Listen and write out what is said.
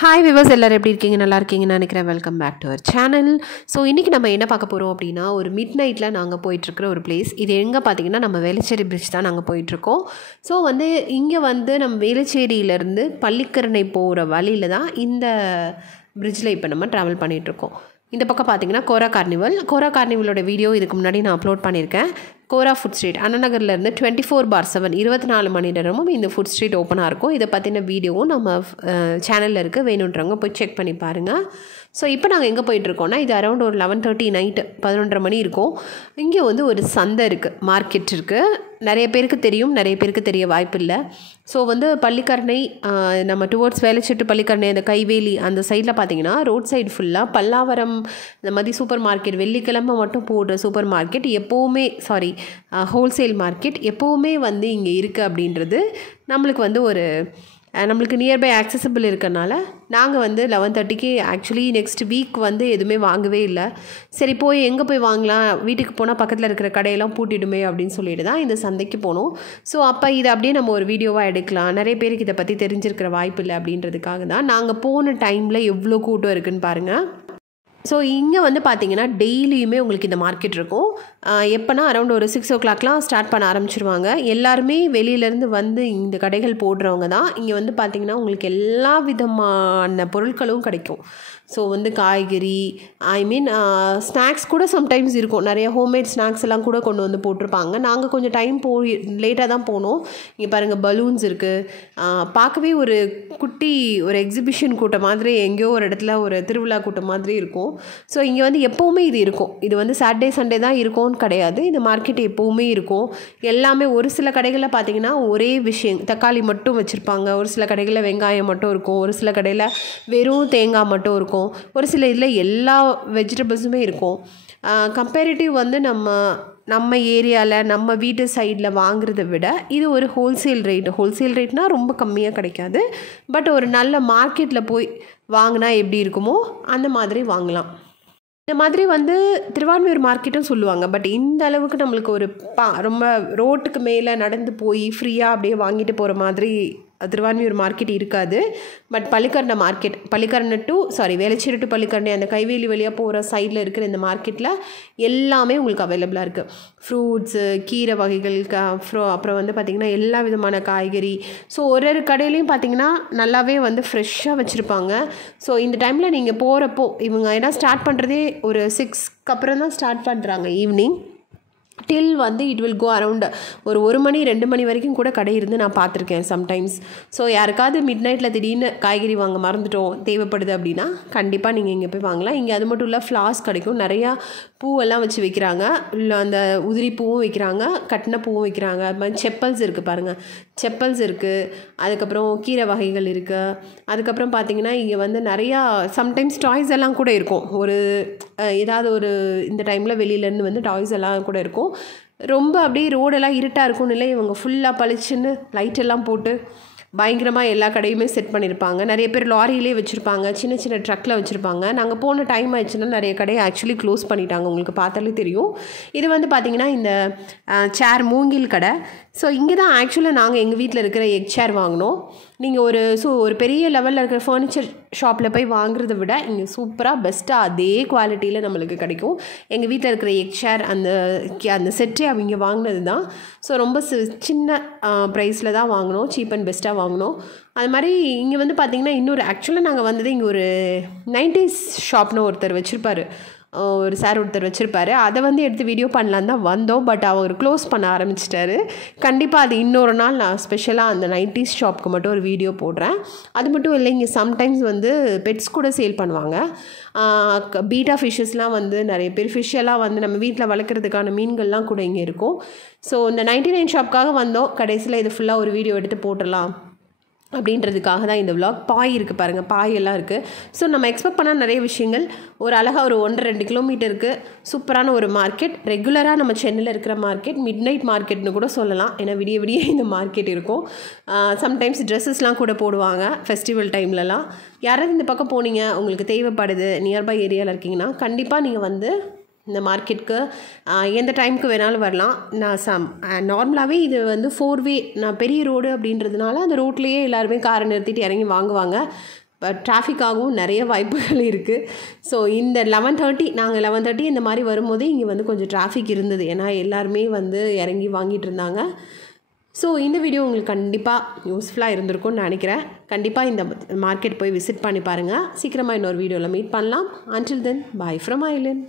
Hi viewers, எல்லோரும் எப்படி இருக்கீங்க? நல்லா இருக்கீங்கன்னு நினைக்கிறேன். Welcome back to our channel. So இன்றைக்கி நம்ம என்ன பார்க்க போகிறோம் அப்படின்னா, ஒரு மிட் நைட்டில் நாங்கள் போயிட்டுருக்கிற ஒரு பிளேஸ். இது எங்கே பார்த்தீங்கன்னா, நம்ம வேளச்சேரி பிரிட்ஜ் தான் நாங்கள் போயிட்டுருக்கோம். ஸோ இங்கே நம்ம வேளச்சேரியிலேருந்து பள்ளிக்கரணை போகிற வழியில் தான் இந்த பிரிட்ஜில் இப்போ நம்ம ட்ராவல் பண்ணிகிட்ருக்கோம். இந்த பக்கம் பார்த்தீங்கன்னா கோரா கார்னிவலோட வீடியோ இதுக்கு முன்னாடி நான் அப்லோட் பண்ணியிருக்கேன். கோரா ஃபுட் ஸ்ட்ரீட் அண்ணநகர்லேருந்து 24/7 24 மணி நேரமும் இந்த ஃபுட் ஸ்ட்ரீட் ஓப்பனாக இருக்கும். இதை பற்றின வீடியோவும் நம்ம சேனலில் இருக்குது, வேணுன்றவங்க போய் செக் பண்ணி பாருங்கள். ஸோ இப்போ நாங்கள் எங்கே போயிட்டுருக்கோன்னா, இது அரௌண்ட் ஒரு 11:30 நைட்டு 11:30 மணி இருக்கும். இங்கே ஒரு சந்தை இருக்குது, மார்க்கெட் இருக்குது. நிறைய பேருக்கு தெரியும், நிறைய பேருக்கு தெரிய வாய்ப்பு இல்லை. ஸோ பள்ளிக்கரணை நம்ம டுவோர்ட்ஸ் வேளச்சேரி பள்ளிக்கரணை அந்த கைவேலி அந்த சைடில் பார்த்தீங்கன்னா ரோட் சைடு ஃபுல்லாக பல்லாவரம் இந்த மாதிரி சூப்பர் மார்க்கெட், வெள்ளிக்கிழமை மட்டும் போடுற சூப்பர் மார்க்கெட் எப்போவுமே ஹோல்சேல் மார்க்கெட் எப்போவுமே இங்கே இருக்குது அப்படின்றது நம்மளுக்கு நியர்பை ஆக்சசிபிள் இருக்கனால நாங்கள் 11:30க்கு ஆக்சுவலி நெக்ஸ்ட் வீக் எதுவுமே வாங்கவே இல்லை. சரி எங்கே போய் வாங்கலாம், வீட்டுக்கு போனால் பக்கத்தில் இருக்கிற கடையெல்லாம் பூட்டிடுமே அப்படின்னு சொல்லிட்டு தான் இந்த சந்தைக்கு போனோம். ஸோ அப்போ இதை அப்படியே நம்ம ஒரு வீடியோவாக எடுக்கலாம், நிறைய பேருக்கு இதை பற்றி தெரிஞ்சிருக்கிற வாய்ப்பு இல்லை அப்படின்றதுக்காக தான். நாங்கள் போன டைமில் எவ்வளோ கூட்டம் இருக்குதுன்னு பாருங்கள். ஸோ இங்கே பார்த்தீங்கன்னா டெய்லியுமே உங்களுக்கு இந்த மார்க்கெட் இருக்கும். எப்போனா அரௌண்ட் ஒரு 6 o'clockலாம் ஸ்டார்ட் பண்ண ஆரம்பிச்சிருவாங்க. எல்லாருமே வெளியிலேருந்து இந்த கடைகள் போடுறவங்க தான். இங்கே பார்த்தீங்கன்னா உங்களுக்கு எல்லா விதமான பொருட்களும் கிடைக்கும். ஸோ காய்கறி, ஸ்நாக்ஸ் கூட சம்டைம்ஸ் இருக்கும். நிறைய ஹோம்மேட் ஸ்நாக்ஸ் எல்லாம் கூட கொண்டு போட்டிருப்பாங்க. நாங்கள் கொஞ்சம் டைம் லேட்டாக தான் போனோம். இங்கே பாருங்கள், பலூன்ஸ் இருக்குது. பார்க்கவே ஒரு குட்டி ஒரு எக்ஸிபிஷன் கூட்டம் மாதிரி, எங்கேயோ ஒரு இடத்துல ஒரு திருவிழா கூட்டம் மாதிரி இருக்கும். ஸோ இங்கே எப்போவுமே இது இருக்கும். இது சாட்டர்டே சண்டே தான் இருக்கும்னு கிடையாது, இந்த மார்க்கெட் எப்போவுமே இருக்கும். எல்லாமே ஒரு சில கடைகளில் பார்த்தீங்கன்னா ஒரே விஷயம், தக்காளி மட்டும் வச்சுருப்பாங்க. ஒரு சில கடைகளில் வெங்காயம் மட்டும் இருக்கும். ஒரு சில கடையில் வெறும் தேங்காய் மட்டும் இருக்கும். ஒரு சில இதில் எல்லா வெஜிடபிள்ஸுமே இருக்கும். கம்பேரிட்டிவ் நம்ம ஏரியாவில் நம்ம வீட்டு சைடில் வாங்குறத விட இது ஒரு ஹோல்சேல் ரேட்னால் ரொம்ப கம்மியாக கிடைக்காது. பட் ஒரு நல்ல மார்க்கெட்டில் போய் வாங்கினா எப்படி இருக்குமோ அந்த மாதிரி வாங்கலாம். இந்த மாதிரி திருவான்மியூர் மார்க்கெட்டும் சொல்லுவாங்க. பட் இந்த அளவுக்கு நம்மளுக்கு ரொம்ப ரோட்டுக்கு மேலே நடந்து போய் ஃப்ரீயாக அப்படியே வாங்கிட்டு போகிற மாதிரி திருவான்மியூர் மார்க்கெட் இருக்காது. பட் வேளச்சேரி டு பள்ளிக்கரணை அந்த கைவேலி வழியாக போகிற சைடில் இருக்கிற இந்த மார்க்கெட்டில் எல்லாமே உங்களுக்கு அவைலபிளாக இருக்குது. ஃப்ரூட்ஸு, கீரை வகைகள், அப்புறம் பார்த்திங்கன்னா எல்லா விதமான காய்கறி. ஸோ ஒரு கடையிலையும் பார்த்திங்கன்னா நல்லாவே ஃப்ரெஷ்ஷாக வச்சுருப்பாங்க. ஸோ இந்த டைமில் நீங்கள் போகிறப்போ ஏன்னா ஸ்டார்ட் பண்ணுறதே ஒரு 6க்கு அப்புறம் தான் ஸ்டார்ட் பண்ணுறாங்க evening. Till it will go around ஒரு 1 மணி 2 மணி வரைக்கும் கூட கடை இருந்து நான் பார்த்துருக்கேன் சம்டைம்ஸ். ஸோ யாருக்காவது மிட் நைட்டில் திடீர்னு காய்கறி வாங்க மறந்துட்டோம், தேவைப்படுது அப்படின்னா கண்டிப்பாக நீங்கள் இங்கே போய் வாங்கலாம். இங்கே அது மட்டும் இல்லை, ஃப்ளார்ஸ் கிடைக்கும். நிறையா பூவெல்லாம் வச்சு வைக்கிறாங்க. இல்லை அந்த உதிரி பூவும் வைக்கிறாங்க, கட்டின பூவும் வைக்கிறாங்க. அது மாதிரி செப்பல்ஸ் இருக்குது பாருங்கள், செப்பல்ஸ் இருக்குது. அதுக்கப்புறம் கீரை வகைகள் இருக்குது. அதுக்கப்புறம் பார்த்திங்கன்னா இங்கே நிறையா சம்டைம்ஸ் டாய்ஸ் எல்லாம் கூட இருக்கும். ஏதாவது ஒரு இந்த டைமில் வெளியிலேருந்து டாய்ஸ் எல்லாம் கூட இருக்கும். ரொம்ப அப்படியே ரோடெல்லாம் இருட்டாக இருக்கும்னு இல்லை, இவங்க ஃபுல்லாக பளிச்சுன்னு லைட்டெல்லாம் போட்டு பயங்கரமாக எல்லா கடையுமே செட் பண்ணியிருப்பாங்க. நிறைய பேர் லாரியிலே வச்சுருப்பாங்க, சின்ன சின்ன ட்ரக்கில் வச்சுருப்பாங்க. நாங்கள் போன டைம் ஆயிடுச்சுன்னா நிறைய கடையை ஆக்சுவலி க்ளோஸ் பண்ணிட்டாங்க, உங்களுக்கு பார்த்தாலே தெரியும். இது பார்த்திங்கன்னா இந்த சேர் மூங்கில் கடை. ஸோ இங்கே தான் ஆக்சுவலாக நாங்கள் எங்கள் வீட்டில் இருக்கிற எக் சேர் வாங்கினோம். நீங்கள் ஒரு பெரிய லெவலில் இருக்கிற ஃபர்னிச்சர் ஷாப்பில் போய் வாங்குறத விட இங்கே சூப்பராக பெஸ்ட்டாக அதே குவாலிட்டியில் நம்மளுக்கு கிடைக்கும். எங்கள் வீட்டில் இருக்கிற எக் சேர் அந்த செட்டே அவங்க வாங்கினது தான். ஸோ ரொம்ப சின்ன ப்ரைஸில் தான் வாங்கினோம், சீப் அண்ட் பெஸ்ட்டாக வாங்கினோம். அது மாதிரி இங்கே பார்த்திங்கன்னா இன்னொரு ஆக்சுவலாக நாங்கள் வந்தது இங்கே ஒரு 90s ஷாப்னு ஒருத்தர் வச்சுருப்பாரு. அதை எடுத்து வீடியோ பண்ணலான்னு தான் வந்தோம். பட் அவர் க்ளோஸ் பண்ண ஆரம்பிச்சிட்டாரு. கண்டிப்பாக அது இன்னொரு நாள் நான் ஸ்பெஷலாக அந்த 90s ஷாப்புக்கு மட்டும் ஒரு வீடியோ போடுறேன். அது மட்டும் இல்லை, இங்கே சம்டைம்ஸ் பெட்ஸ் கூட சேல் பண்ணுவாங்க. பீட்டா ஃபிஷ்ஷஸ்லாம் நிறைய பேர் ஃபிஷ்ஷெல்லாம் நம்ம வீட்டில் வளர்க்குறதுக்கான மீன்கள்லாம் கூட இங்கே இருக்கும். ஸோ இந்த 99 ஷாப்புக்காக வந்தோம். கடைசியில் இது ஃபுல்லாக ஒரு வீடியோ எடுத்து போட்டுடலாம் அப்படின்றதுக்காக தான் இந்த விலாக். பாய் இருக்குது பாருங்கள், பாய் எல்லாம் இருக்குது. ஸோ நம்ம எக்ஸ்பெக்ட் பண்ணால் நிறைய விஷயங்கள். ஒரு அழகாக ஒரு 1.5-2 கிலோமீட்டருக்கு சூப்பரான ஒரு மார்க்கெட். ரெகுலராக நம்ம சென்னையில் இருக்கிற மார்க்கெட், மிட் நைட் மார்க்கெட்னு கூட சொல்லலாம். ஏன்னா விடிய இந்த மார்க்கெட் இருக்கும். சம்டைம்ஸ் ட்ரெஸ்ஸஸ்லாம் கூட போடுவாங்க ஃபெஸ்டிவல் டைம்லலாம். யாராவது இந்த பக்கம் போனீங்க, உங்களுக்கு தேவைப்படுது, நியர்பை ஏரியாவில் இருக்கீங்கன்னா கண்டிப்பாக நீங்கள் இந்த மார்க்கெட்டுக்கு எந்த டைமுக்கு வேணாலும் வரலாம். நார்மலாகவே இது 4 வே, பெரிய ரோடு அப்படின்றதுனால அந்த ரோட்லேயே எல்லாருமே காரை நிறுத்திட்டு இறங்கி வாங்குவாங்க. டிராஃபிக்காகவும் நிறைய வாய்ப்புகள் இருக்குது. ஸோ இந்த 11:30 நாங்கள் 11:30 இந்த மாதிரி வரும்போது இங்கே வந்து கொஞ்சம் டிராஃபிக் இருந்தது. ஏன்னா எல்லாருமே வந்து இறங்கி வாங்கிட்டு இருந்தாங்க. ஸோ இந்த வீடியோ உங்களுக்கு கண்டிப்பாக யூஸ்ஃபுல்லாக இருந்திருக்கும்னு நினைக்கிறேன். கண்டிப்பாக இந்த மார்க்கெட் போய் விசிட் பண்ணி பாருங்கள். சீக்கிரமாக இன்னொரு வீடியோவில் மீட் பண்ணலாம். Until then, bye from Island.